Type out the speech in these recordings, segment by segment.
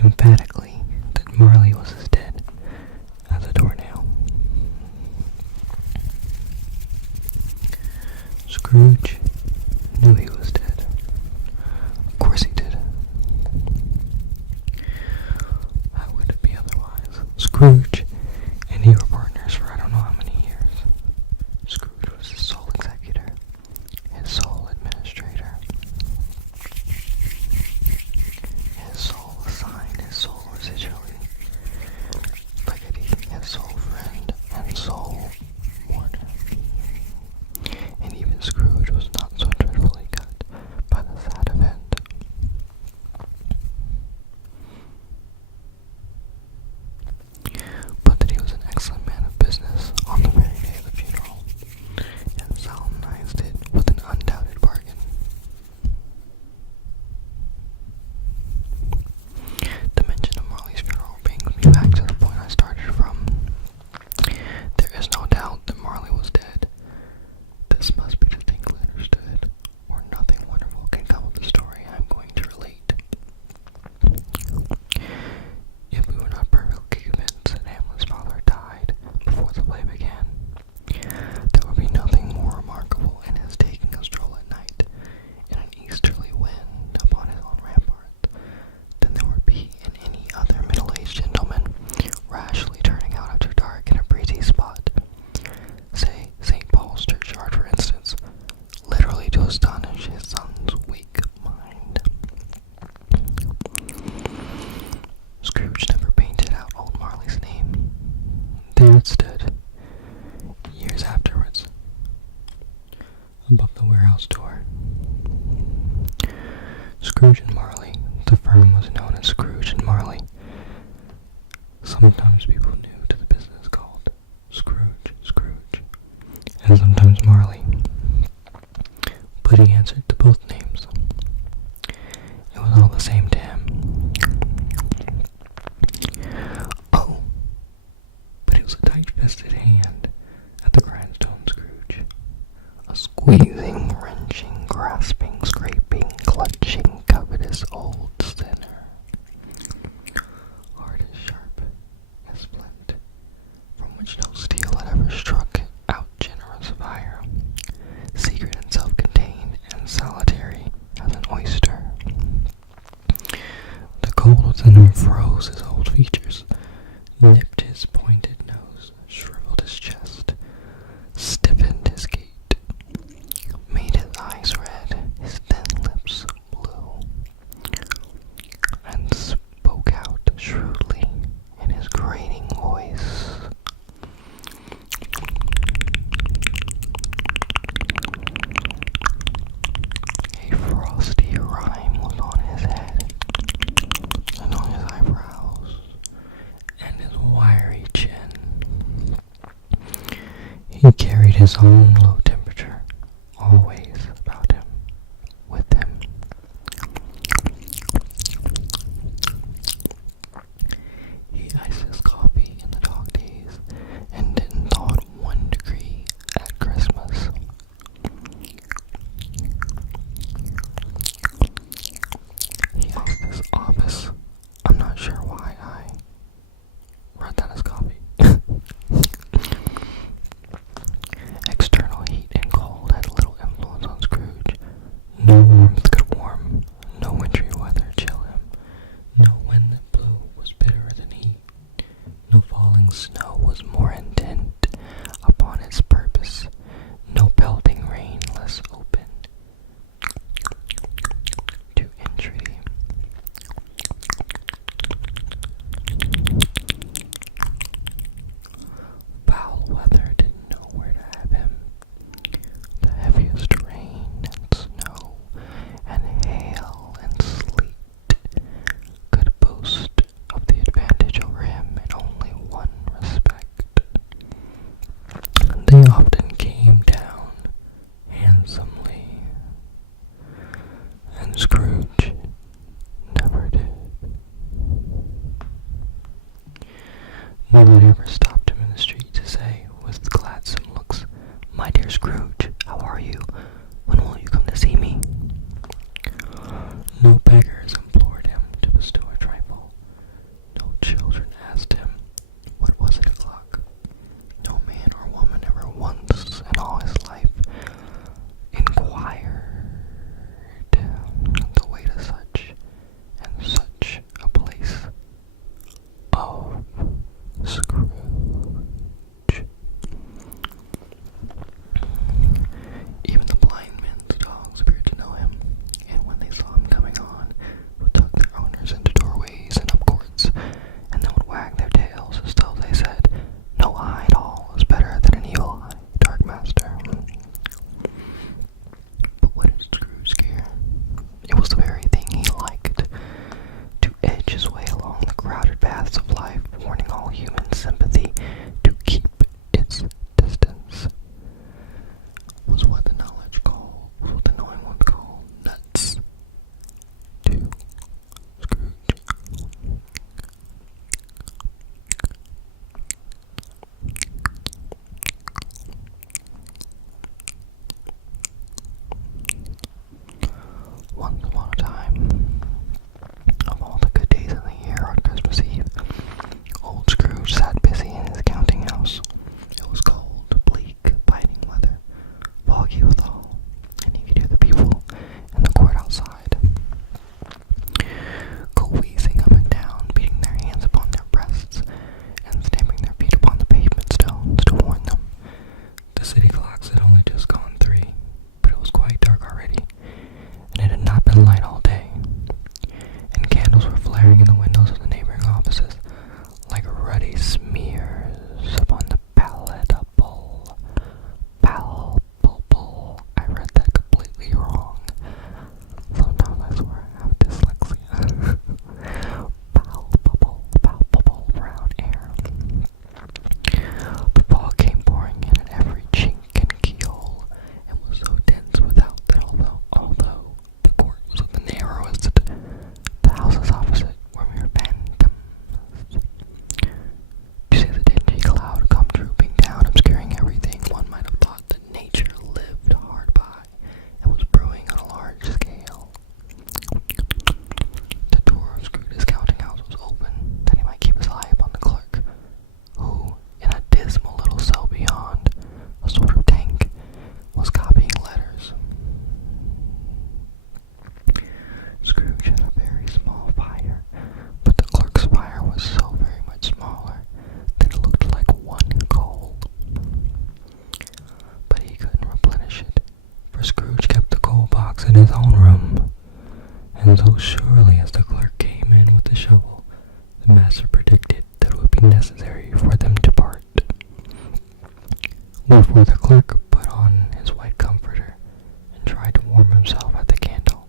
emphatically that Marley was as dead as a doornail. Scrooge knew he was dead. Of course he did. How would it be otherwise? Scrooge and he were partners for I don't know how many years. Scrooge was his sole executor, his sole administrator, his sole assign, his sole residually, legatee, his sole friend, and sole mourner. And even Scrooge was not so dreadfully cut by the sad event. But that he was an excellent man of business on the very day of the funeral, and solemnized it with an undoubted bargain. The mention of Marley's funeral brings me back to the point I started from. There is no doubt that Marley was dead. This must be distinctly understood, or nothing wonderful can come of the story I am going to relate. If we were not perfectly convinced that Hamlet's father died before the play began, there would be nothing more remarkable in his taking a stroll at night in an easterly wind upon his own rampart than there would be in any other middle-aged gentleman rashly turning out after dark in a breezy spot, say St. Paul's churchyard for instance, literally to astonish his son's weak mind. Scrooge never painted out old Marley's name. There it stood, years afterwards, above the warehouse door. Scrooge and Marley. The firm was known as Scrooge and Marley. Sometimes people new to the business called Scrooge, and sometimes Marley. But he answered to both names. It was all the same to him. Oh, but it was a tight-fisted hand at the grindstone Scrooge. A squeezing, wrenching, grasping, scraping, clutching, covetous old sinner. Hard as sharp as flint, from which no steel had ever struck out generous fire. Secret and self-contained and solitary as an oyster. The cold within him froze his old features, nipped his pointed nose, shriveled his chest, stiffened his gait, made his eyes red, his thin lips blue, and spoke out shrewdly in his grating voice. A frosty rime was on his head, and on his eyebrows, and his wiry chin. He carried his own low temperature always about him, with him. He iced his coffee in the dog days, and didn't thaw it 1 degree at Christmas. He iced his office. I'm not sure why I wrote down his coffee. External heat and cold had little influence on Scrooge. No warmth could warm, no wintry weather chill him. No wind that blew was bitterer than heat. No falling snow was more intent upon its purpose. No pelting rain less open to entreaty. Foul weather didn't know where to have him. The heaviest rain and snow and hail and sleet could boast of the advantage over him in only one respect. They often came down handsomely, and Scrooge never did. Nobody ever stopped him in the street to say, with gladsome looks, "My dear Scrooge, how are you? When will you come to see me?" No beggars implored him to bestow a trifle, edge his way along the crowded paths of life, warning all human sympathy to keep its distance, was what the knowing ones call nuts to Scrooge. Once upon a time, of all the good days in the year on Christmas Eve, old Scrooge sat busy in his counting house. It was cold, bleak, biting weather, foggy withal, and he could hear the people in the court outside go wheezing up and down, beating their hands upon their breasts, and stamping their feet upon the pavement stones to warn them. The city clocks had only just gone 3, but it was quite dark already, and it had not been light all day, and candles were flaring in the windows of the neighboring offices like ruddy smears upon the palpable. I read that completely wrong. Sometimes I swear I have dyslexia. palpable brown air. The fog came pouring in at every chink and keyhole, and was so dense without that although the court was of the narrowest, the houses opposite were mere phantoms. To see the dingy cloud come drooping down, obscuring everything, one might have thought that nature lived hard by and was brewing on a large scale. The door of Scrooge's counting house was open, that he might keep his eye upon the clerk, who, in a dismal little cell beyond, a sort of tank, was copying letters. Scrooge had a very small fire, but the clerk's fire was so very much smaller that it looked like one coal. But he couldn't replenish it, for Scrooge kept the coal box in his own room, and so surely as the clerk came in with the shovel, the master predicted that it would be necessary for them to part. Wherefore the clerk put on his white comforter and tried to warm himself at the candle,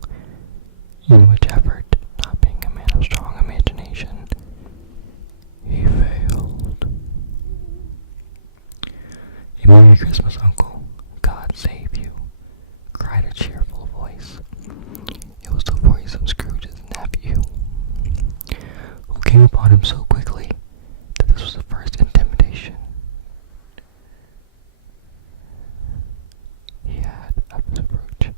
in which effort, not being a man of strong imagination, he failed. "A Merry Christmas, Uncle. God save you," cried a cheerful voice. It was the voice of Scrooge's nephew, who came upon him so quickly that this was the first intimidation he had of his approach.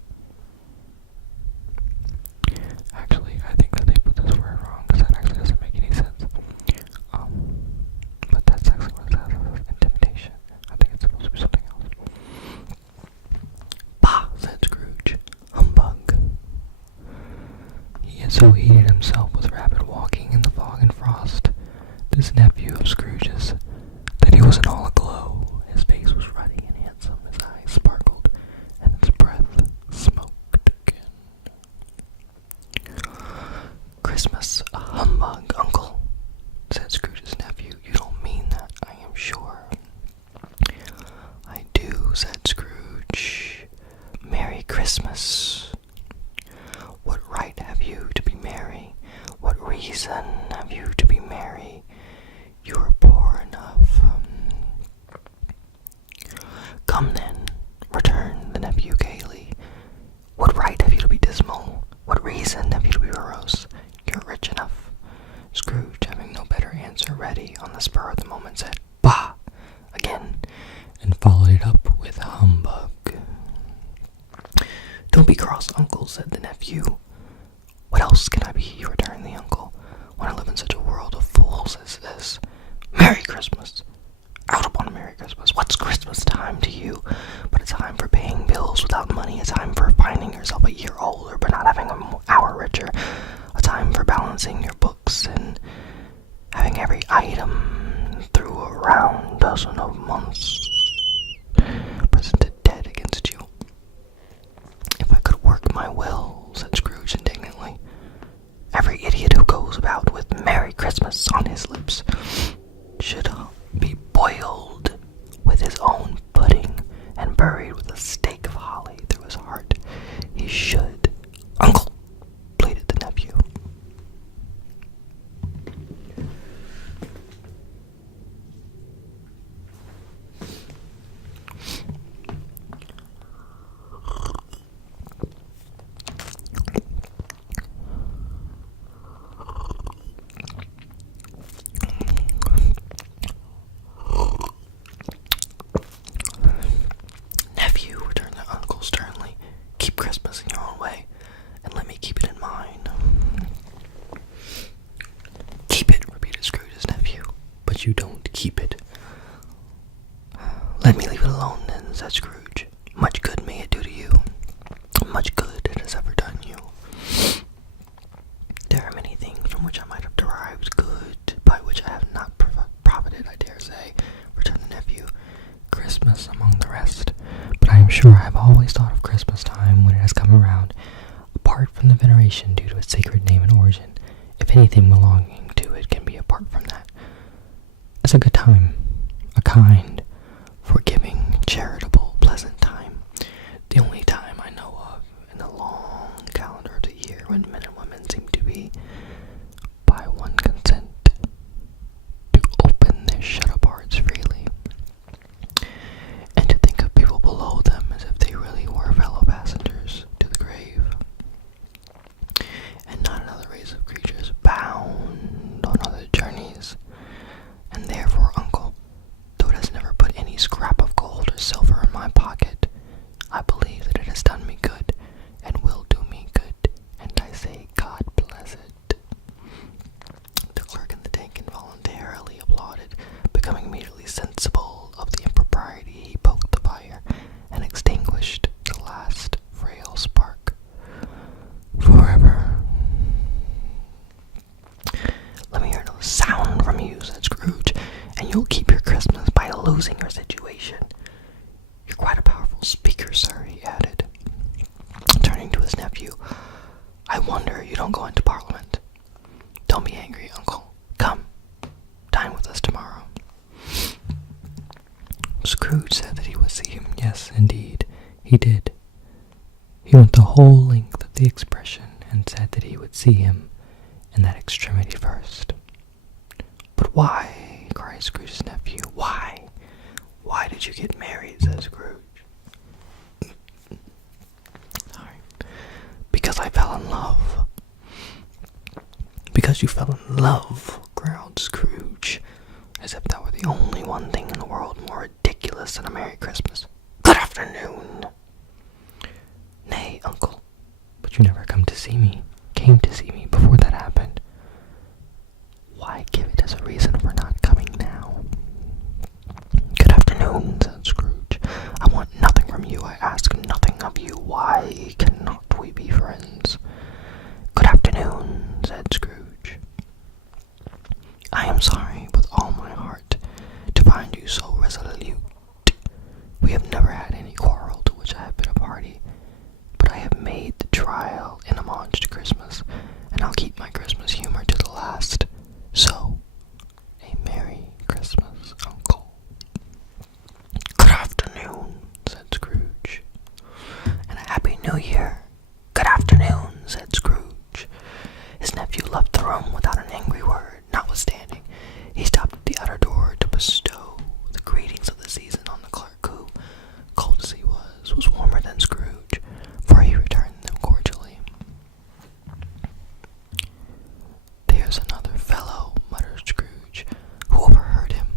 Actually, I think that they put this word wrong, because that actually doesn't make any sense. But that's actually what it says, intimidation. I think it's supposed to be something else. "Bah!" said Scrooge. "Humbug!" He had so heated himself with rapid walking in the fog and frost, this nephew of Scrooge's, that he wasn't all aglow. His face was ruddy and handsome, his eyes sparkled, and his breath smoked again. "Christmas, a humbug, Uncle," said Scrooge's nephew. "You don't mean that, I am sure." "I do," said Scrooge. "Merry Christmas." "What right have you to be merry? What reason have you to be merry? You are poor enough." "Come then," returned the nephew gaily. "What right have you to be dismal? What reason have you to be morose? You're rich enough." Scrooge, having no better answer ready on the spur of the moment, said, "Bah!" again, and followed it up with humbug. "Don't be cross, Uncle," said the nephew. "What else can I be?" returned the uncle, "when I live in such a world of fools as this? Merry Christmas! Out upon a Merry Christmas! What's Christmas time to you but a time for paying bills without money, a time for finding yourself a year older but not having an hour richer, a time for balancing your books and having every item through a round dozen of months presented dead against you." "If I could work my will," said Scrooge indignantly, "every idiot who goes about with Merry Christmas on his lips should be boiled with his own pudding and buried with a stake of holly through his heart. He should." "Uncle," pleaded the nephew. that you don't keep it. Let me leave it alone then, said Scrooge. Much good may it do to you. Much good it has ever done you. There are many things from which I might have derived good, by which I have not profited, I dare say, returned the nephew. Christmas among the rest. But I am sure I have always thought of Christmas time when it has come around, apart from the veneration due to its sacred name and origin, if anything belonging to it can be apart from that. It's a good time, a kind, forgiving, charitable, pleasant time, the only time I know of in the long calendar of the year when men and women seem to be, by one consent, to open their shut-up hearts freely, and to think of people below them as if they really were fellow passengers to the grave, and not another race of creatures bound on other journeys. And therefore, uncle, though it has never put any scrap of gold or silver in my pocket, I believe that it has done me good, and will do me good, and I say God bless it. The clerk in the tank involuntarily applauded, becoming immediately sensible of the impropriety. He poked the fire, and extinguished the last frail spark. Forever. Let me hear no sound from you, said Scrooge, and you'll keep your Christmas by losing your situation. You're quite a powerful speaker, sir, he added, turning to his nephew. I wonder you don't go into Parliament. Don't be angry, uncle. Come, dine with us tomorrow. Scrooge said that he would see him. Yes, indeed, he did. He went the whole length of the expression, and said that he would see him in that extremity first. But why? Cried Scrooge's nephew. Why? Why did you get married? Said Scrooge. Sorry. Because I fell in love. Because you fell in love, growled Scrooge, as if that were the only one thing in the world more ridiculous than a Merry Christmas. Good afternoon. Nay, uncle, but you never came to see me before that happened. Why give it as a reason for not coming now? Good afternoon, said Scrooge. I want nothing from you. I ask nothing of you. Why cannot we be friends? Good afternoon, said Scrooge. I am sorry with all my heart to find you so resolute. We have never had any quarrel to which I have been a party, but I have made the trial in homage to Christmas, and I'll keep my Christmas humor to the last. So, a Merry Christmas, uncle. Good afternoon, said Scrooge. And a Happy New Year. Good afternoon, said Scrooge. His nephew left the room without an angry word. Notwithstanding, he stopped at the outer door to bestow the greetings of the season on the clerk who, cold as he was warmer than Scrooge, for he returned them cordially. There's another fellow, muttered Scrooge, who overheard him.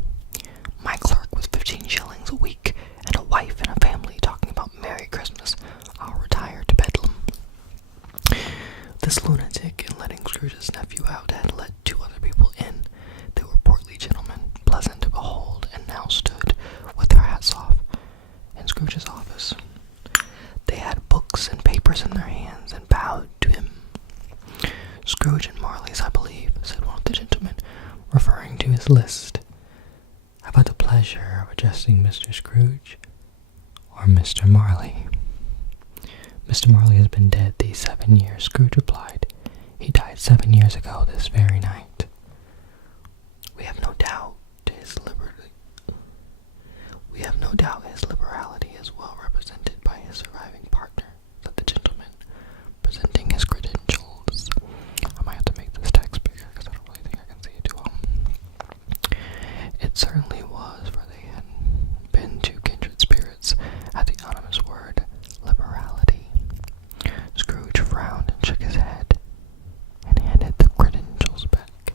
My clerk with 15 shillings a week, and a wife and a family talking about Merry Christmas. I'll retire to Bedlam. This lunatic, in letting Scrooge's nephew out, had let 2 other people in. They were portly gentlemen, pleasant to behold, and now stood, with their hats off, in Scrooge's office. They had books and papers in their hands, and bowed to him. Scrooge and Marley's, I believe, said one of the gentlemen, referring to his list. Have I the pleasure of addressing Mr. Scrooge, or Mr. Marley? Mr. Marley has been dead these 7 years, Scrooge replied. He died 7 years ago this very night. We have no doubt his liberality is well represented by his surviving partner, said the gentleman, presenting his credentials. I might have to make this text bigger because I don't really think I can see it too well. It certainly was, for they had been 2 kindred spirits at the ominous word liberality. Scrooge frowned and shook his head, and handed the credentials back.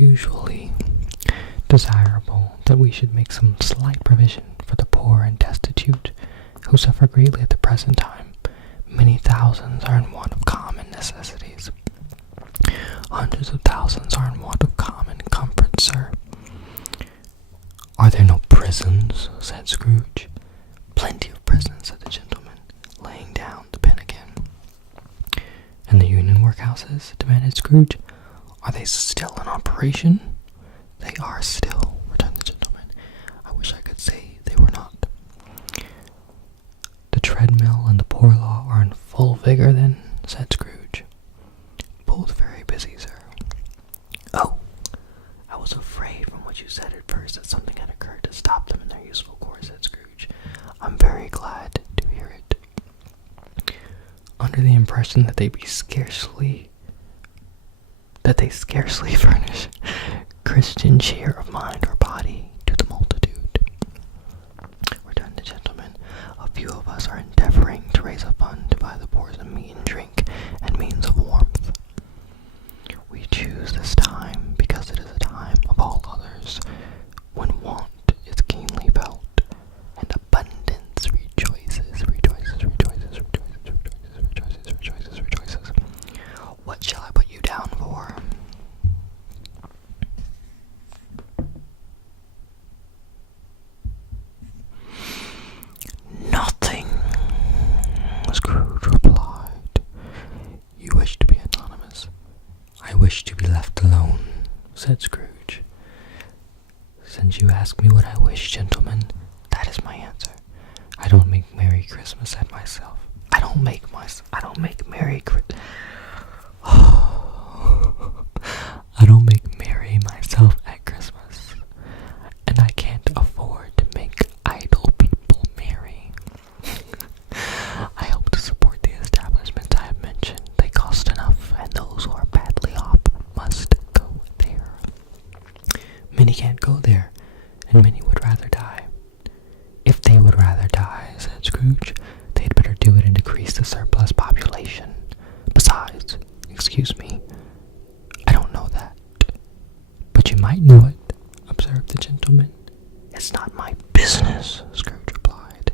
usually desirable that we should make some slight provision for the poor and destitute who suffer greatly at the present time. Many thousands are in want of common necessities. Hundreds of thousands are in want of common comfort, sir. Are there no prisons? Said Scrooge. Plenty of prisons, said the gentleman, laying down the pen again. And the union workhouses? Demanded Scrooge. Are they still in operation? They are still, returned the gentleman. I wish I could say they were not. The treadmill and the poor law are in full vigor, then, said Scrooge. Both very busy, sir. Oh, I was afraid from what you said at first that something had occurred to stop them in their useful course, said Scrooge. I'm very glad to hear it. Under the impression that they scarcely furnish Christian cheer of mind or body to the multitude, returned the gentleman. A few of us are endeavoring to raise a fund to buy the poor some meat and drink and means of warmth. We choose this time because it is a time of all others when want is keenly felt and abundance rejoices. What shall I put you down for? Nothing, Scrooge replied. You wish to be anonymous. I wish to be left alone, said Scrooge. Since you ask me what I wish, gentlemen, that is my answer. I don't make Merry Christmas at myself. I don't make merry myself at Christmas, and I can't afford to make idle people merry. I hope to support the establishments I have mentioned. They cost enough, and those who are badly off must go there. Many can't go there, and many would rather die. If they would rather die, said Scrooge, they had better do it and decrease the surplus population. Besides, excuse me, I don't know that. But you might know it, observed the gentleman. It's not my business, Scrooge replied.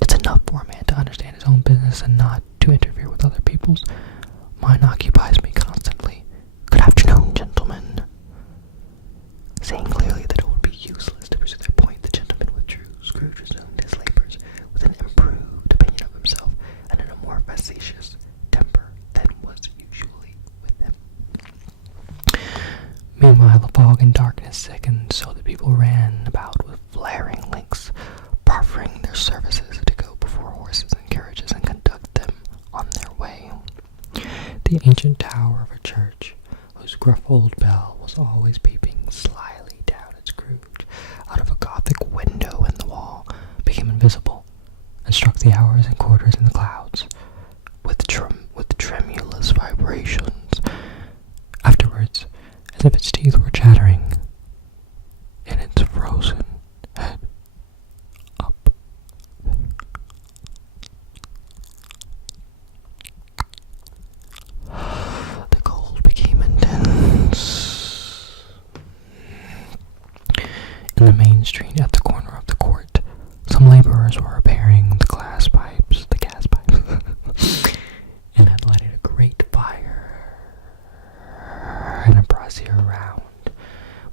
It's enough for a man to understand his own business and not to interfere with other people's. Mine occupies me constantly. Good afternoon, gentlemen. Seeing clearly that it would be useless to pursue their point, the gentleman withdrew. Scrooge resumed his labors with an improved opinion of himself and in a more facetious temper than was usually with him. Meanwhile, the fog and darkness thickened, so that people ran about with flaring links, proffering their services to go before horses and carriages and conduct them on their way. The ancient tower of a church, whose gruff old bell was always peeping slyly down at Scrooge out of a Gothic window in the wall, became invisible, and struck the hours and quarters in the clouds with tremulous vibrations. Afterwards, as if its teeth were chattering in its frozen head, up the cold became intense. In the main street at the corner of the court, some laborers were repairing the gas pipes, and had lighted a great fire in a brazier round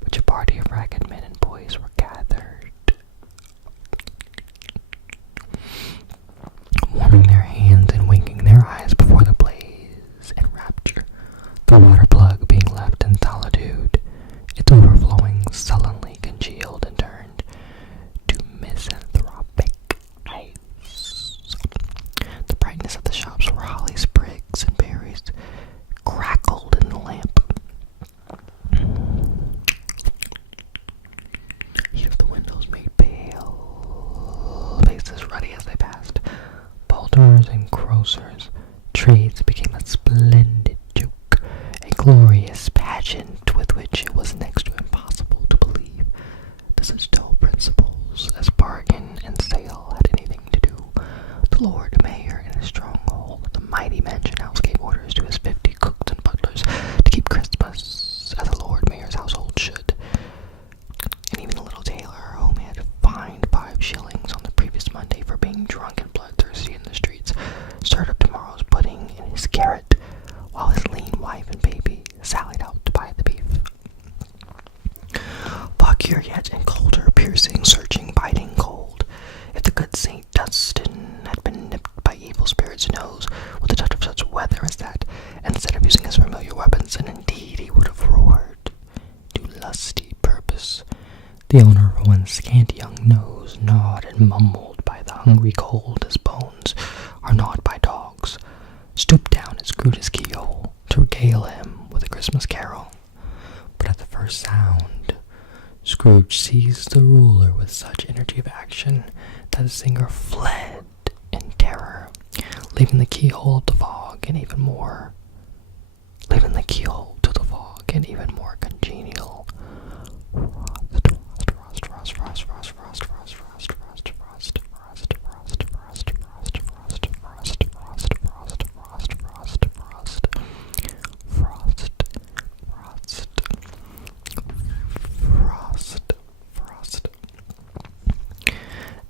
which a party of ragged men and boys were gathered, warming their hands and winking their eyes before the blaze in rapture, the water plug being left in solitude, its overflowing sullenly congealed and turned to misanthropic ice. The brightness of the shops where holly sprigs and berries crackled in the lamp. Heat of the windows made pale faces ruddy as they passed. Poulterers and grocers' trades became a splendid joke, a glorious pageant with which it was next to impossible to believe the Stowe principles as bargain and sale had anything to do. The Lord Mayor in his stronghold of the mighty mansion house gave orders to his 50 cooks and butlers to keep Christmas as a Lord Mayor's house garret, while his lean wife and baby sallied out to buy the beef. Foggier yet and colder, piercing, searching, biting cold. If the good Saint Dunstan had been nipped by evil spirits' nose with a touch of such weather as that, instead of using his familiar weapons, and indeed he would have roared to lusty purpose. The owner of one scanty young nose, gnawed and mumbled by the hungry cold as bones are gnawed by dogs, stooped down and screwed his keyhole to regale him with a Christmas carol. But at the first sound, Scrooge seized the ruler with such energy of action that the singer fled in terror, leaving the keyhole to the fog and even more congenial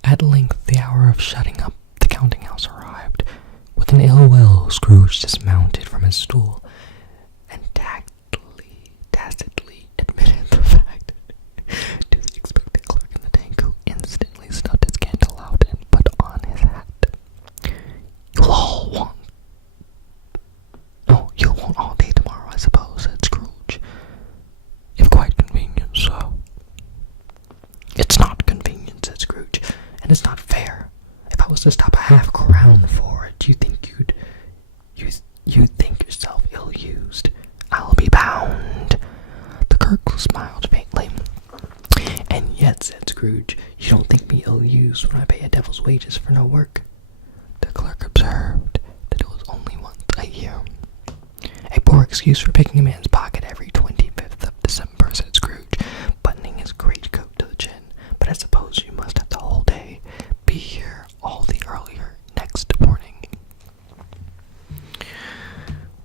At length the hour of shutting up the counting-house arrived. With an ill will, Scrooge dismounted from his stool and tacitly admitted the fact to the expectant clerk in the tank, who instantly stuffed his candle out and put on his hat. You'll want all day tomorrow, I suppose," said Scrooge. "If quite convenient, sir." "It's not convenient," said Scrooge, "and it's not fair. If I was to stop a half-crown for it, you think yourself ill-used. I'll be bound." The clerk smiled faintly. "And yet," said Scrooge, "you don't think me ill-used when I pay a devil's wages for no work." The clerk observed that it was only once a year. "A poor excuse for picking a man's pocket every 25th of December," said Scrooge, buttoning his greatcoat to the chin. "But I suppose you must have the whole day. Be here all the earlier next morning."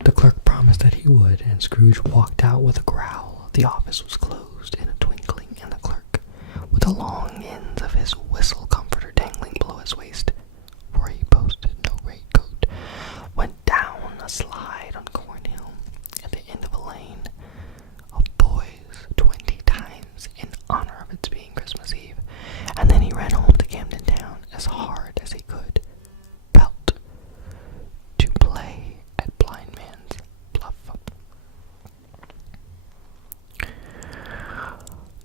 The clerk promised that he would, and Scrooge walked out with a growl. The office was closed in a twinkling, and the clerk, with the long ends of his whistle comforter dangling below his waist, for he boasted no greatcoat, went down a slide on Cornhill at the end of a lane of boys 20 times in honor of its being Christmas Eve, and then he ran home to Camden Town as hard as he could pelt to play at blind man's bluff.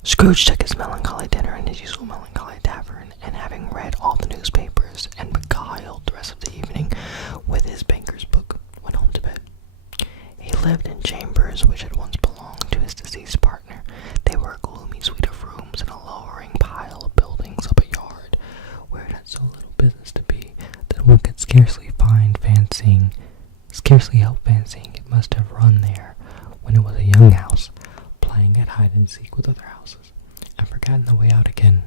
Scrooge took his melancholy dinner in his usual melancholy tavern, and having read all the newspapers and beguiled the rest of the evening with his banker's book, went home to bed. He lived in chambers which had once belonged to his deceased partner. They were a gloomy suite of rooms in a lowering pile of buildings up a yard, where it had so little business to be that one could scarcely help fancying it must have run there when it was a young house, playing at hide-and-seek with other houses, and forgotten the way out again.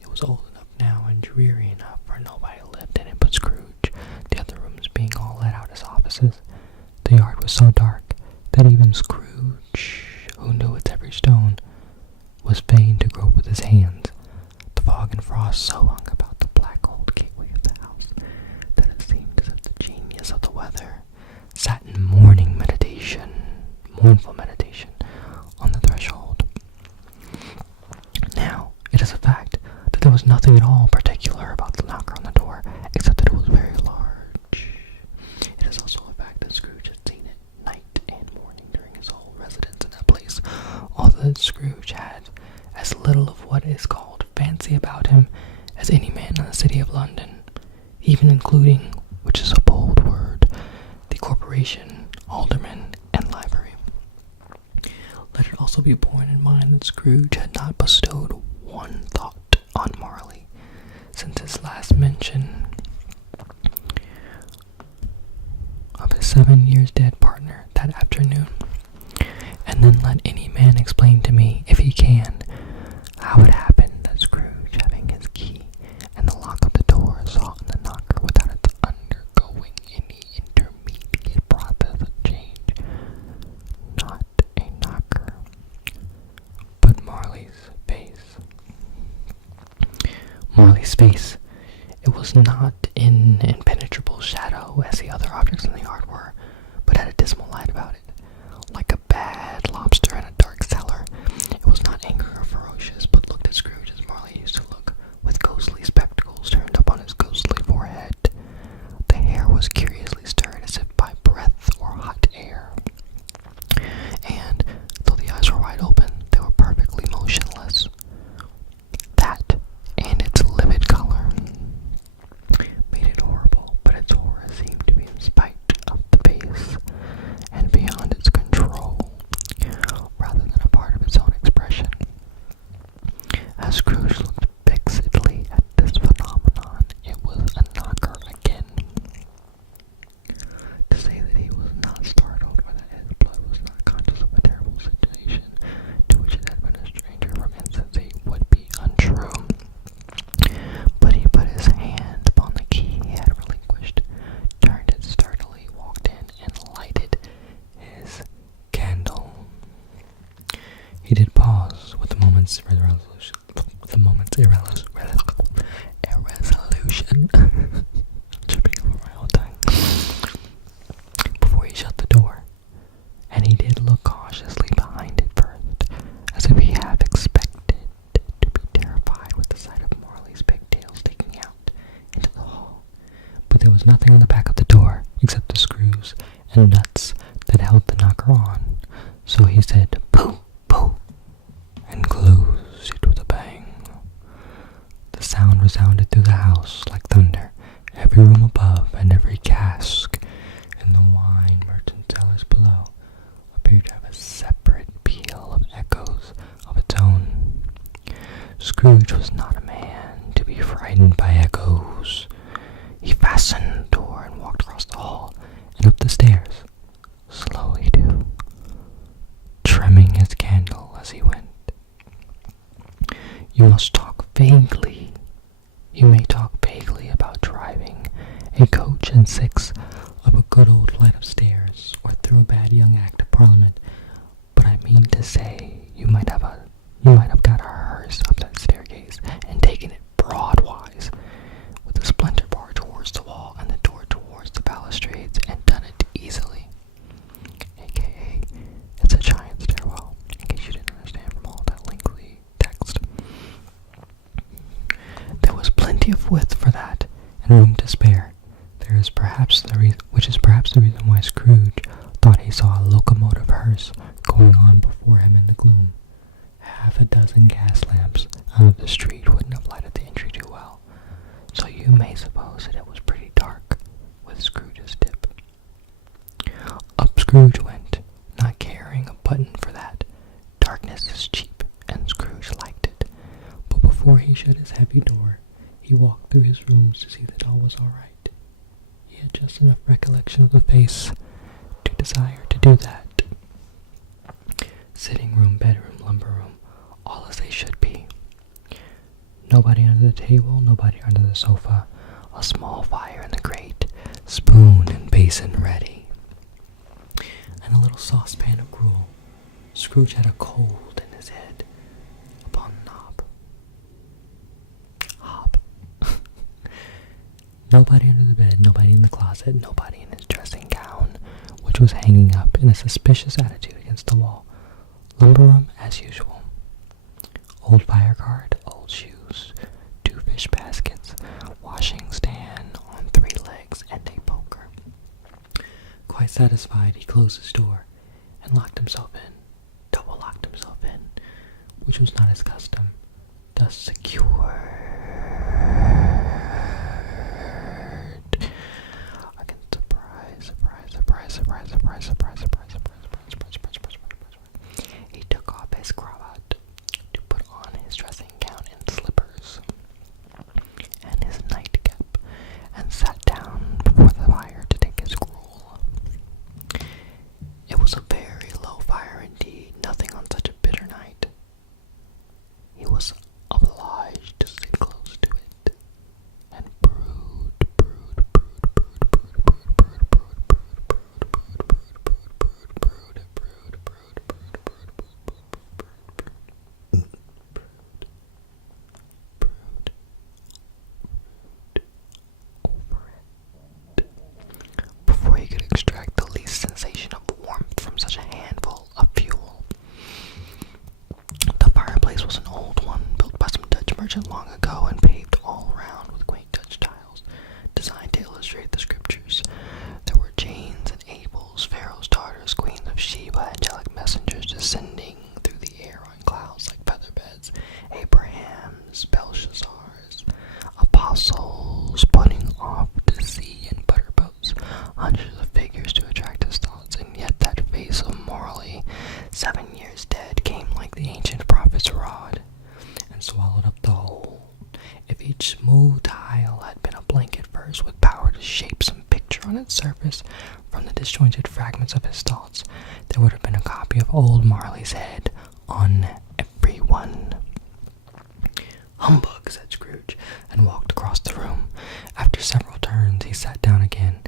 It was old enough now and dreary enough, for nobody lived in it but Scrooge, the other rooms being all let out as offices. The yard was so dark that even Scrooge, who knew its every stone, was fain to grope with his hands. The fog and frost so hung about the black old gateway of the house that it seemed as if the genius of the weather sat in mournful meditation on the threshold. Now, it is a fact that there was nothing at all particular about the knocker on the door, except that it was very large. It is also a fact that Scrooge had seen it night and morning during his whole residence in that place, although Scrooge had as little of what is called fancy about him as any man in the city of London, even including, which is a bold word, the corporation, aldermen, and livery. Let it also be borne in mind that Scrooge had not bestowed one thought on Marley since his last mention of his 7 years dead partner that afternoon. And then let any man explain to me, if he can, how it happened that Scrooge, having his key and the lock of the door, saw in the knocker without its undergoing any intermediate process of change, not a knocker, but Marley's face. Marley's face. It was not in impenetrable shadow as the other objects in the yard were. was curiously stirred as if by breath or hot air. And, though the eyes were wide open, they were perfectly motionless. That, and its livid color, made it horrible, but its horror seemed to be in spite of the face, and beyond its control, rather than a part of its own expression. As Scrooge looked fixedly at this phenomenon, it was a knocker again. To say that he was not startled, or that his blood was not conscious of a terrible situation to which it had been a stranger from infancy would be untrue. But he put his hand upon the key he had relinquished, turned it sturdily, walked in, and lighted his candle. He did pause with a moment's irresolution. Tripping over my own tongue. Before he shut the door, and he did look cautiously behind it first, as if he half expected to be terrified with the sight of Marley's pigtails sticking out into the hall. But there was nothing on the back of the door except the screws and nuts that held the knocker on. So he said, "Pooh, pooh," and closed it with a bang. The sound resounded through the house like thunder. Every room above and every cask in the wine merchant cellars below appeared to have a separate peal of echoes of its own. Scrooge was not a man to be frightened by echoes. He fastened the door and walked across the hall and up the stairs, slowly too, trimming his candle as he went. You must talk vaguely. You may talk vaguely about driving a coach and six up a good old flight of stairs, or through a bad young Act of Parliament, but I mean to say you might have got a hearse up that staircase and taken it broadwise, with the splinter bar towards the wall and the door towards the balustrades, and done it easily. AKA, it's a giant stairwell, in case you didn't understand from all that lengthy text. There was plenty of width for that, and room to spare. Which is perhaps the reason why Scrooge thought he saw a locomotive hearse going on before him in the gloom. Half a dozen gas lamps out of the street wouldn't have lighted the entry too well, so you may suppose that it was pretty dark with Scrooge's dip. Up Scrooge went, not caring a button for that. Darkness is cheap, and Scrooge liked it. But before he shut his heavy door, he walked through his rooms to see that all was all right. He had just enough recollection of the face to desire to do that. Sitting room, bedroom, lumber room, all as they should be. Nobody under the table, nobody under the sofa, a small fire in the grate, spoon and basin ready, and a little saucepan of gruel. Scrooge had a cold in his head upon the knob. Hob. Nobody under the bed, nobody in the closet, nobody in his dressing gown, which was hanging up in a suspicious attitude against the wall. Lumber room as usual. Old fire guard, old shoes, 2 fish baskets, washing stand on 3 legs, and a poker. Quite satisfied, he closed his door and locked himself in, double locked himself in, which was not his custom. Thus secured against surprise. He took off his cravat to put on his dressing gown and slippers and his nightcap, and sat down before the fire to take his gruel. It was a very low fire indeed, nothing on such a bitter night. He was obliged to sit close to it and brood. Before he could extract the least sensation of warmth from such a handful of fuel. The fireplace was an old one, built by some Dutch merchant long ago and paved all round with quaint Dutch tiles, designed to illustrate the scriptures. hunches of figures to attract his thoughts, and yet that face of Marley, 7 years dead, came like the ancient prophet's rod, and swallowed up the whole. If each smooth tile had been a blanket verse with power to shape some picture on its surface from the disjointed fragments of his thoughts, there would have been a copy of old Marley's head on every one. "Humbug," said Scrooge, and walked across the room. After several turns, he sat down again.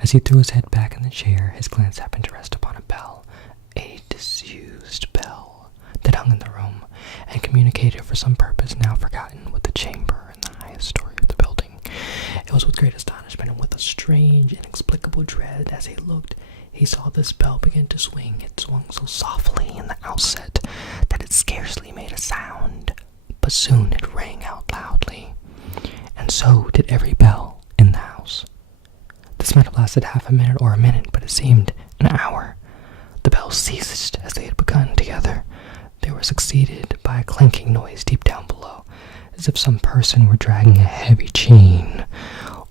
As he threw his head back in the chair, his glance happened to rest upon a bell, a disused bell, that hung in the room, and communicated for some purpose now forgotten with the chamber in the highest story of the building. It was with great astonishment and with a strange, inexplicable dread as he looked, he saw this bell begin to swing. It swung so softly in the outset that it scarcely made a sound, but soon it rang out loudly, and so did every bell in the house. This might have lasted half a minute or a minute, but it seemed an hour. The bells ceased as they had begun together. They were succeeded by a clanking noise deep down below, as if some person were dragging a heavy chain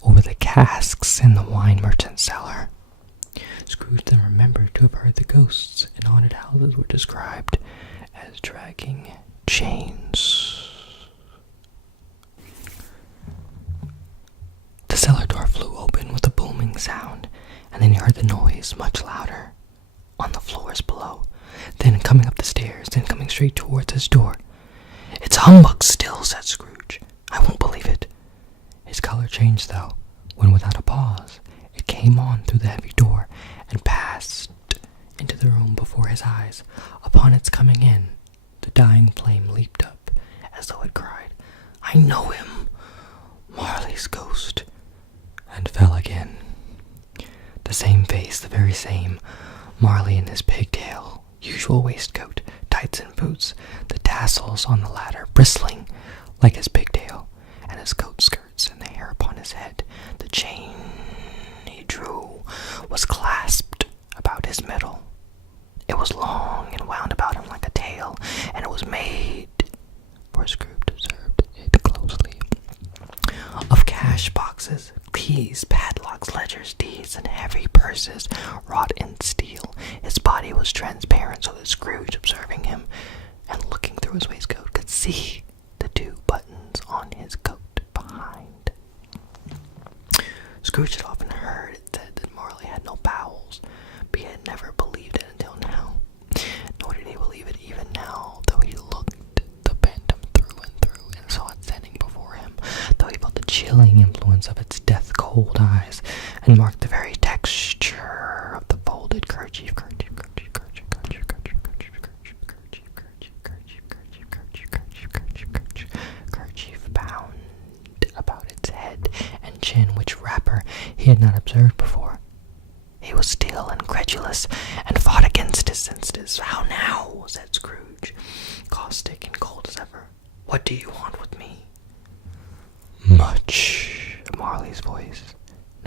over the casks in the wine merchant's cellar. Scrooge then remembered to have heard the ghosts in haunted houses were described as dragging chains. The cellar door flew open with a booming sound, and then he heard the noise much louder on the floors below, then coming up the stairs, then coming straight towards his door. "It's humbug still," said Scrooge. "I won't believe it." His color changed, though, when without a pause, it came on through the heavy door and passed into the room before his eyes. Upon its coming in, the dying flame leaped up, as though it cried, "I know him, Marley's ghost," and fell again. The same face, the very same, Marley in his pigtail, usual waistcoat, tights and boots, the tassels on the latter bristling like his pigtail, and his coat skirts and the hair upon his head. The chain he drew was clasped about his middle. It was long and wound about him like a tail, and it was made, for Scrooge observed it closely, of cash boxes, keys, padlocks, ledgers, deeds, and heavy purses wrought in steel. His body was transparent, so that Scrooge, observing him and looking through his waistcoat, could see the 2 buttons on his coat behind. Scrooge had often heard it said that Marley had no bowels, but he had never believed it until now. Nor did he believe it even now, though he looked the phantom through and through and saw it standing before him, though he felt the chilling influence of its death-cold eyes, and marked the very texture of the folded kerchief bound about its head and chin, which wrapper he had not observed before. He was still incredulous, and fought against his senses. "How now?" said Scrooge, caustic and cold as ever. "What do you want with me?" "Much," Marley's voice,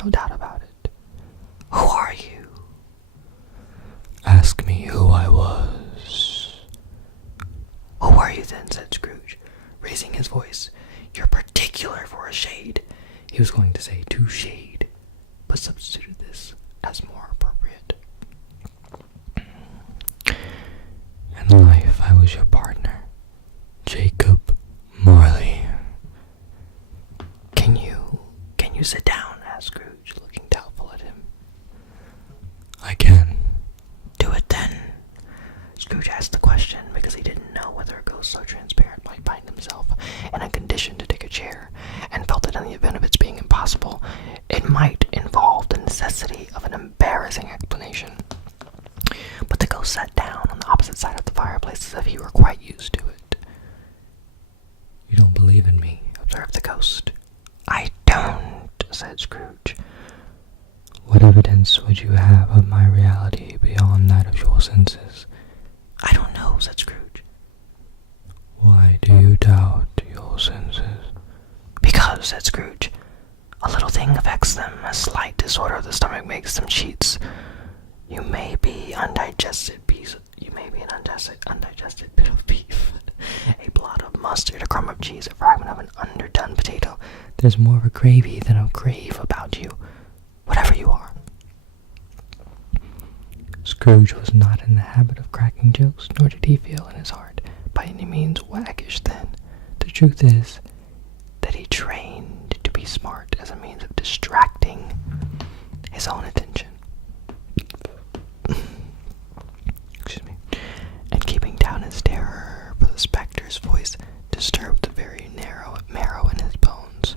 no doubt about it. "Who are you?" "Ask me who I was." "Who are you then?" said Scrooge, raising his voice. "You're particular for a shade." He was going to say "to shade," but substituted this as more appropriate. "In life I was your partner, Jacob Marley." Can you sit down?" asked Scrooge, looking doubtful at him. "I can." "Do it then." Scrooge asked the question because he didn't know whether a ghost so transparent might find himself in a condition to take a chair, and felt that in the event of its being impossible, it might involve the necessity of an embarrassing explanation. But the ghost sat down on the opposite side of the fireplace as if he were quite used to it. "You don't believe in me," observed the ghost. "I don't," said Scrooge. "What evidence would you have of my reality beyond that of your senses?" "I don't know," said Scrooge. "Why do you doubt your senses?" "Because," said Scrooge, "a little thing affects them. A slight disorder of the stomach makes them cheats. You may be an undigested bit of beef, a blot of mustard, a crumb of cheese, a fragment of an underdone potato. There's more of a gravy than a grave about you, whatever you are." Scrooge was not in the habit of cracking jokes, nor did he feel in his heart by any means waggish then. The truth is that he trained to be smart as a means of distracting his own attention. Excuse me. And keeping down his terror, for the spectre's voice disturbed the very marrow in his bones.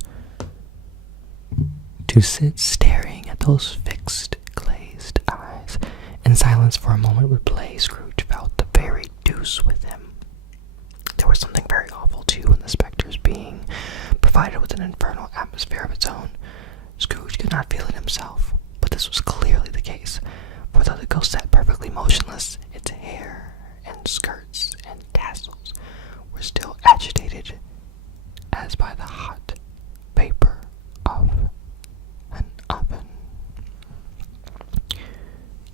To sit staring at those fixed, glazed eyes in silence for a moment would play Scrooge felt the very deuce with him. There was something very awful, too, in the spectre's being provided with an infernal atmosphere of its own. Scrooge could not feel it himself, but this was clearly the case, for though the ghost sat perfectly motionless, its hair and skirts and tassels were still agitated as by the hot vapor of an oven.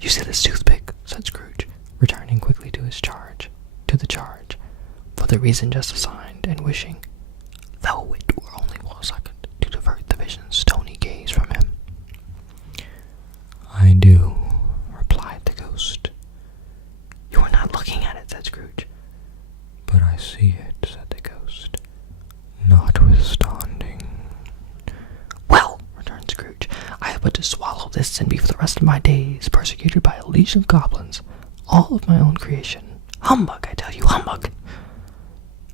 "You see this toothpick," said Scrooge, returning quickly to the charge, for the reason just assigned, and wishing, though it were only for a second, to divert the vision's stony gaze from him. "I do," replied the ghost. "You are not looking at it," said Scrooge. "But I see it," said the ghost, "notwithstanding." "Well," returned Scrooge, "I have but to swallow this and be for the rest of my days persecuted by a legion of goblins, all of my own creation. Humbug, I tell you, humbug!"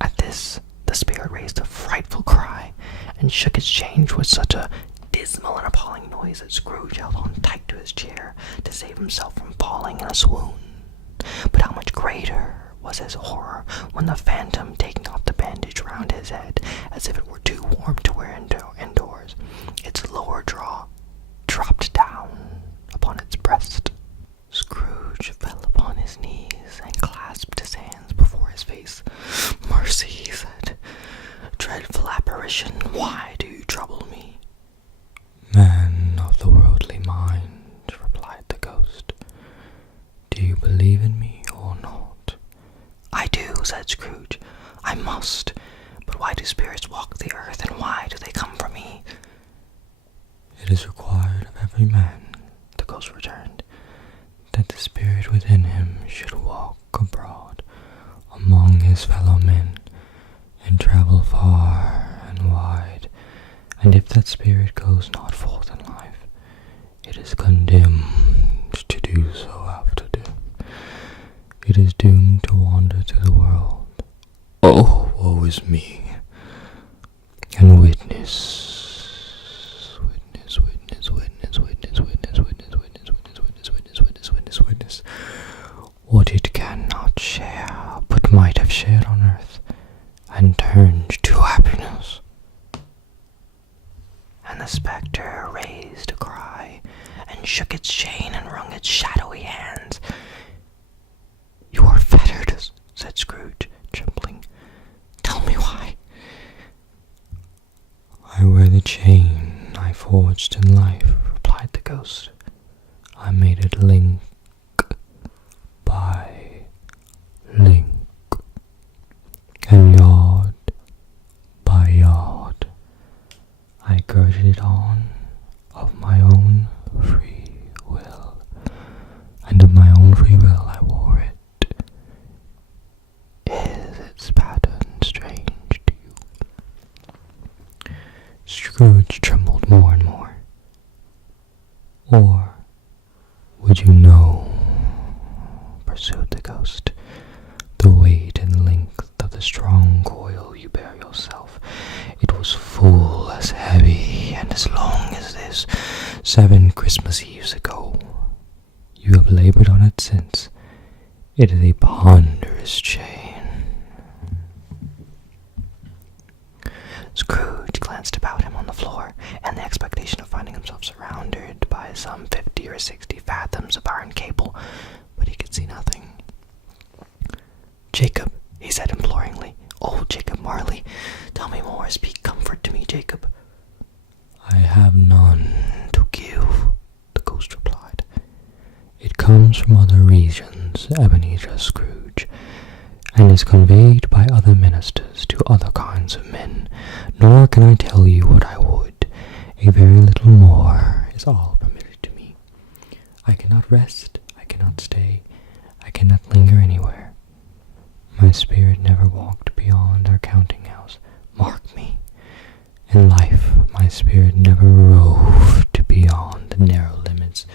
At this, the spirit raised a frightful cry, and shook its chain with such a dismal and appalling noise that Scrooge held on tight to his chair to save himself from falling in a swoon. But how much greater was his horror when the phantom, taking off the bandage round his head, as if it were too warm to wear indoors, its lower jaw dropped down upon its breast. Scrooge fell upon his knees and clasped his hands before his face. "Mercy," he said. "Dreadful apparition, why do you trouble me?" "Man of the worldly mind," replied the ghost, "do you believe in me or not?" "I do," said Scrooge. "I must. But why do spirits walk the earth, and why do they come for me?" "It is required of every man," the ghost returned, "that the spirit within him should walk abroad among his fellow men, and travel far and wide, and if that spirit goes not forth in life, it is condemned to do so after death. It is doomed to wander through the world. Oh, woe is me! And witness what it cannot share, but might have shared on earth, and turned to happiness." And the spectre raised a cry, and shook its chain, and wrung its shadowy hands. "You are fettered," said Scrooge, trembling. "Tell me why." "I wear the chain I forged in life," replied the ghost. "I made it link by link, and yard by yard. I girded it on of my own free will, and of my own free will I wore it. Is its pattern strange to you?" Scrooge trembled more and more. "Or would you know," pursued the ghost, "the weight and length of the strong coil you bear yourself? It was full as heavy and as long as this 7 Christmas Eves ago. You have labored on it since. It is a ponderous chain." Scrooge glanced about him on the floor, and the expectation of finding himself surrounded by some 50 or 60 fathoms of iron cable, but he could see nothing. "Jacob," he said imploringly, "oh, Jacob Marley, tell me more, speak comfort to me, Jacob." "I have none to give," the ghost replied. "It comes from other regions, Ebenezer Scrooge, and is conveyed by other ministers to other kinds of men, nor can I tell you what I would. A very little more is all permitted to me. I cannot rest, I cannot stay. I cannot linger anywhere. My spirit never walked beyond our counting house. Mark me. In life, my spirit never roved beyond the narrow limits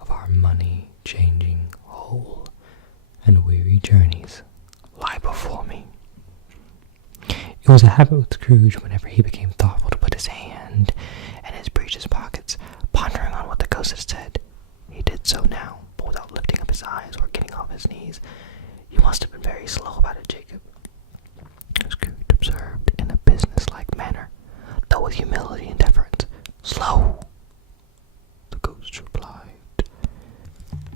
of our money-changing hole, and weary journeys lie before me. It was a habit with Scrooge whenever he became thoughtful to put his hand in his breeches pockets, pondering on what the ghost had said. He did so now, but without lifting up his eyes or getting off his knees. You must have been very slow about it, Jacob, Scrooge observed in a business-like manner, though with humility and deference. Slow, the ghost replied.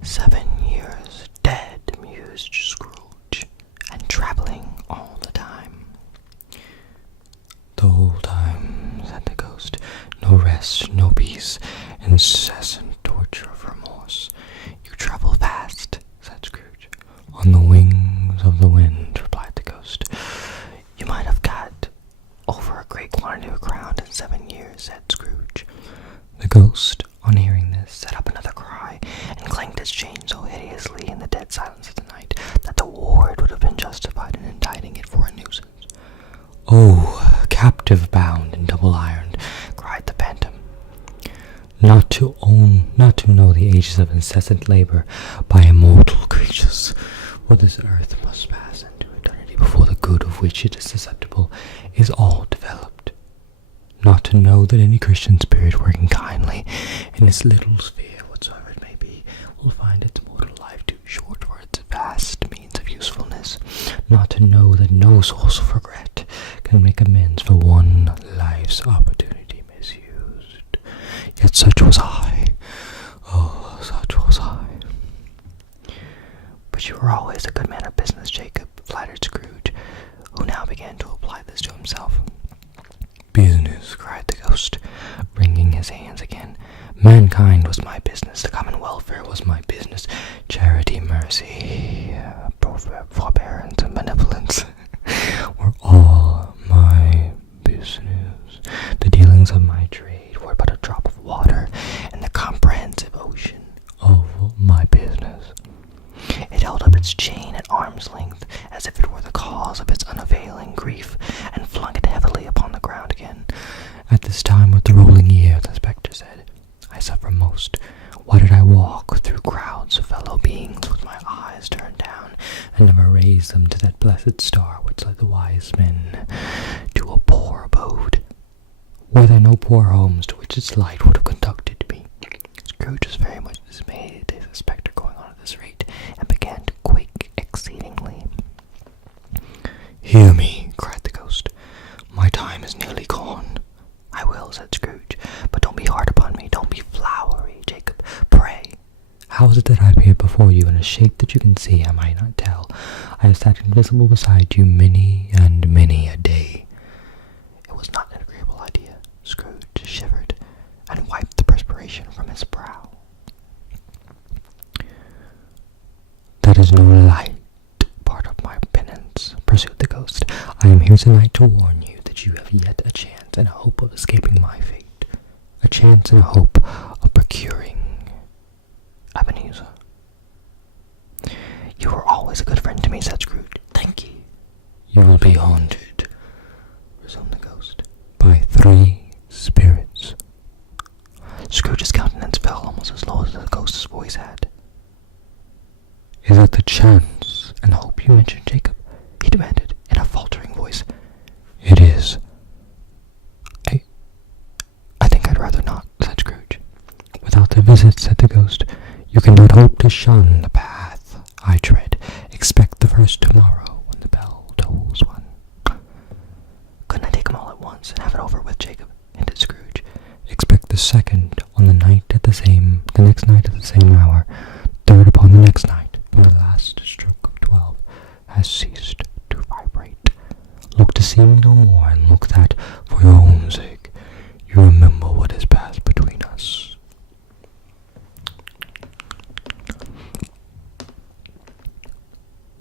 7 years dead, mused Scrooge, and traveling all the time. The whole time, said the ghost. No rest, no peace, incessant torture of remorse. You travel fast, said Scrooge. On the wings of the wind, replied the ghost. You might have got over a great quantity of ground in 7 years, said Scrooge. The ghost, on hearing this, set up another cry, and clanked his chain so hideously in the dead silence of the night that the ward would have been justified in indicting it for a nuisance. Oh, captive bound and double-ironed, cried the phantom, not to know the ages of incessant labor by immortal creatures, for this earth must pass into eternity before the good of which it is susceptible is all developed. Not to know that any Christian spirit working kindly in its little sphere, whatsoever it may be, will find its mortal life too short for its vast means of usefulness. Not to know that no source of regret can make amends for one life's opportunity misused. Yet such was I. Oh, such was I. But you were always a good man of business, Jacob, flattered Scrooge, who now began to apply this to himself. Business, cried the ghost, wringing his hands again. Mankind was my business, the common welfare was my business, charity, mercy, forbearance, and benevolence were all my business. The dealings of my trade were but a drop of water in the comprehensive ocean of my business. It held up its chain at arm's length, as if it were the cause of its unavailing grief, and flung it heavily upon the ground again. At this time of the rolling year, the spectre said, I suffer most. Why did I walk through crowds of fellow beings with my eyes turned down, and never raise them to that blessed star which led the wise men to a poor abode? Were there no poor homes to which its light would have conducted me? Scrooge was very much dismayed at the spectre going on at this rate, and began to quake exceedingly. Hear me, cried the ghost. My time is nearly gone. I will, said Scrooge, but don't be hard upon me. Don't be flowery, Jacob. Pray. How is it that I appear before you in a shape that you can see? I might not tell. I have sat invisible beside you many and many a day. It was not an agreeable idea. Scrooge shivered and wiped the perspiration from his brow. That is no light part of my penance, pursued the ghost. I am here tonight to warn you that you have yet a chance and a hope of escaping my fate. A chance and a hope of procuring Ebenezer. You were always a good friend to me, said Scrooge. Thank you. You will be haunted, resumed the ghost, by 3 spirits. Scrooge's countenance fell almost as low as the ghost's voice had. Is it the chance and hope you mentioned, Jacob? He demanded in a faltering voice. It is. I think I'd rather not, said Scrooge. Without the visit, said the ghost, you cannot hope to shun the path I tread. Expect the first tomorrow when the bell tolls 1. Couldn't I take them all at once and have it over with, Jacob? Hinted Scrooge. Expect the second on the next night at the same hour, third upon the next night, when the last stroke of 12 has ceased to vibrate. Look to see me no more, and look that, for your own sake, you remember what has passed between us.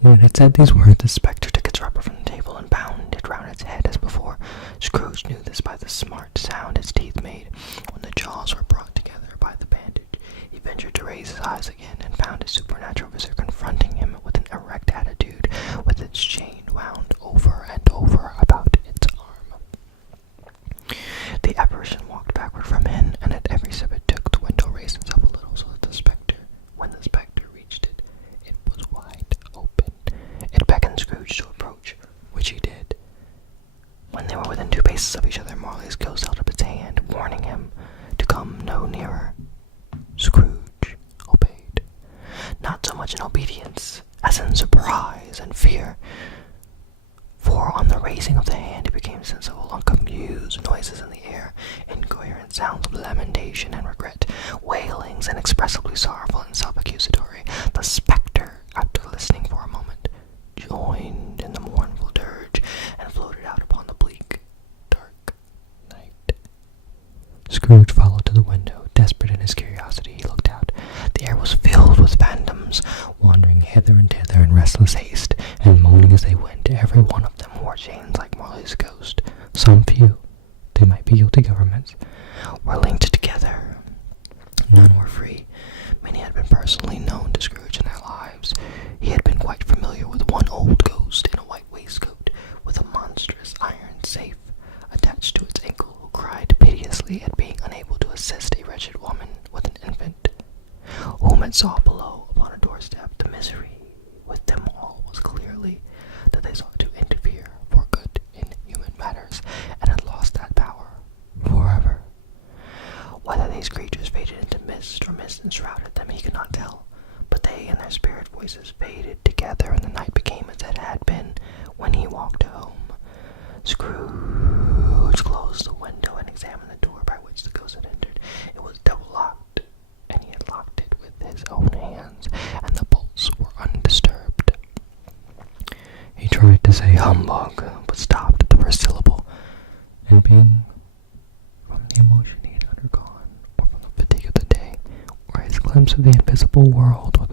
When it had said these words, the spectre took its rubber from the table and bound it round its head as before. Scrooge knew this by the smart sound its teeth made when the jaws were brought together by the bandage. He ventured to raise his eyes again and found found his supernatural visitor confronting him with an erect attitude, with its chain wound over and over about its arm. The apparition walked backward from him, and at every step it took, the window raised itself a little so that when the spectre reached it, it was wide open. It beckoned Scrooge to approach, which he did. When they were within 2 paces of each other, Marley's ghost held up its hand, warning him to come no nearer. Scrooge obeyed, not so much in obedience as in surprise and fear, for on the raising of the hand he became sensible of confused noises in the air, incoherent sounds of lamentation and regret, wailings inexpressibly sorrowful and self-accusatory. The spectre, after listening for a moment, joined in the mournful dirge and floated out upon the bleak, dark night. Scrooge followed to the window. Desperate in his curiosity, he looked out. The air was filled with phantoms, wandering hither and thither in restless haste, and moaning as they went. Every one of them wore chains like Marley's ghost. Some few, they might be guilty governments, were linked together. None were free. Many had been personally known to Scrooge in their lives. He had been quite familiar with one old ghost in a white waistcoat, with a monstrous iron safe attached to its ankle, who cried piteously at being unable to assist a wretched woman with an infant, whom it saw below upon a doorstep. The misery with them all was clearly that they sought to interfere for good in human matters, and had lost that power forever. Whether these creatures faded into mist, or mist enshrouded them, he could not tell, but they and their spirit voices faded together, and the night became as it had been when he walked home. Scrooge closed the window and examined the door by which the ghost had entered. It was double locked, and he had locked it with his own hands, and the bolts were undisturbed. He tried to say humbug, but stopped at the first syllable, and being from the emotion he had undergone, or from the fatigue of the day, or his glimpse of the invisible world, or the